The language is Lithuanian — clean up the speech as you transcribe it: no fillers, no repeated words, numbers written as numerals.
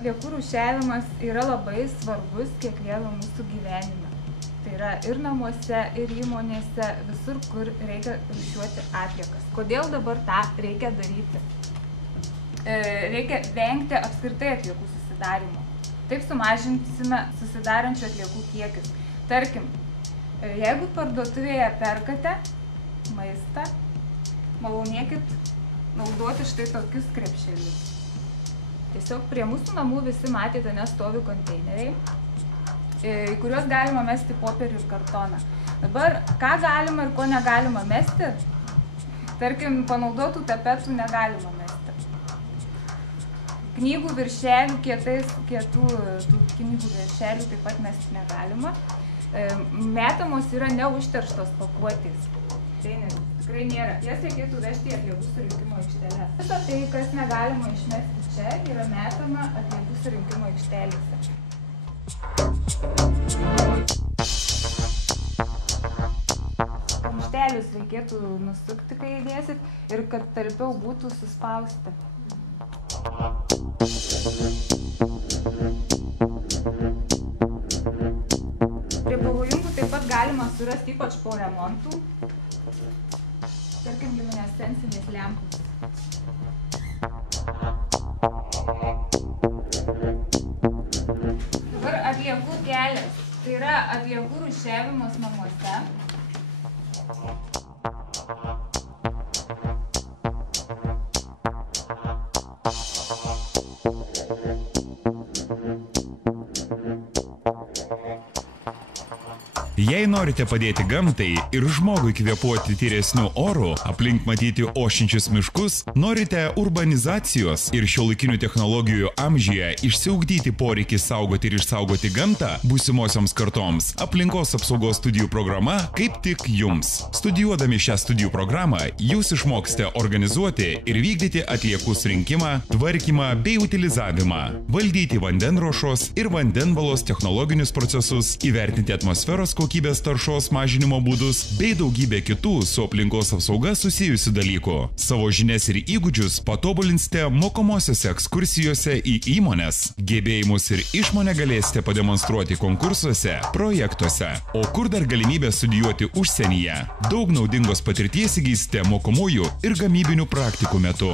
Atliekų rūšiavimas yra labai svarbus kiekvieno mūsų gyvenime. Tai yra ir namuose, ir įmonėse, visur, kur reikia rūšiuoti atliekas. Kodėl dabar tą reikia daryti? Reikia vengti apskritai atliekų susidarimo. Taip sumažinsime susidarančių atliekų kiekius. Tarkim, jeigu parduotuvėje perkate maistą, malonėkit naudoti štai tokius krepšelius. Tiesiog prie mūsų namų visi matėte, nestovi konteineriai, į kuriuos galima mesti popierių ir kartoną. Dabar, ką galima ir ko negalima mesti? Tarkim, panaudotų tapetų negalima mesti. Knygų viršelių, kietų knygų viršelių taip pat mesti negalima. Metamos yra neužterštos pakuotės. Tai tikrai nėra. Jas reikėtų vežti į atliekų surinkimo aikšteles. Visą tai, kas negalima išmesti čia, yra metama atliekų surinkimo aikštelėse. Kamštelius reikėtų nusukti, kai įdėsit, ir kad talpiau būtų suspausti. Prie pavojingų taip pat galima surasti, ypač po remontų, tarkim, liuminescencinės lempos. Dabar atliekų kelias. Tai yra atliekų rūšiavimas namuose. Jei norite padėti gamtai ir žmogui kvėpuoti tyresnių orų, aplink matyti ošiančius miškus, norite urbanizacijos ir šiuolaikinių technologijų amžiuje išsiugdyti poreikį saugoti ir išsaugoti gamtą būsimosioms kartoms, aplinkos apsaugos studijų programa kaip tik jums. Studijuodami šią studijų programą, jūs išmoksite organizuoti ir vykdyti atliekų surinkimą, tvarkymą bei utilizavimą, valdyti vandenruošos ir vandenvalos technologinius procesus, įvertinti atmosferos kokybės taršos mažinimo būdus bei daugybę kitų su aplinkos apsauga susijusių dalykų. Savo žinias ir įgūdžius patobulinsite mokomosiose ekskursijose į įmones. Gebėjimus ir išmonę galėsite pademonstruoti konkursuose, projektuose. O kur dar galimybė studijuoti užsienyje? Daug naudingos patirties įgysite mokomųjų ir gamybinių praktikų metu.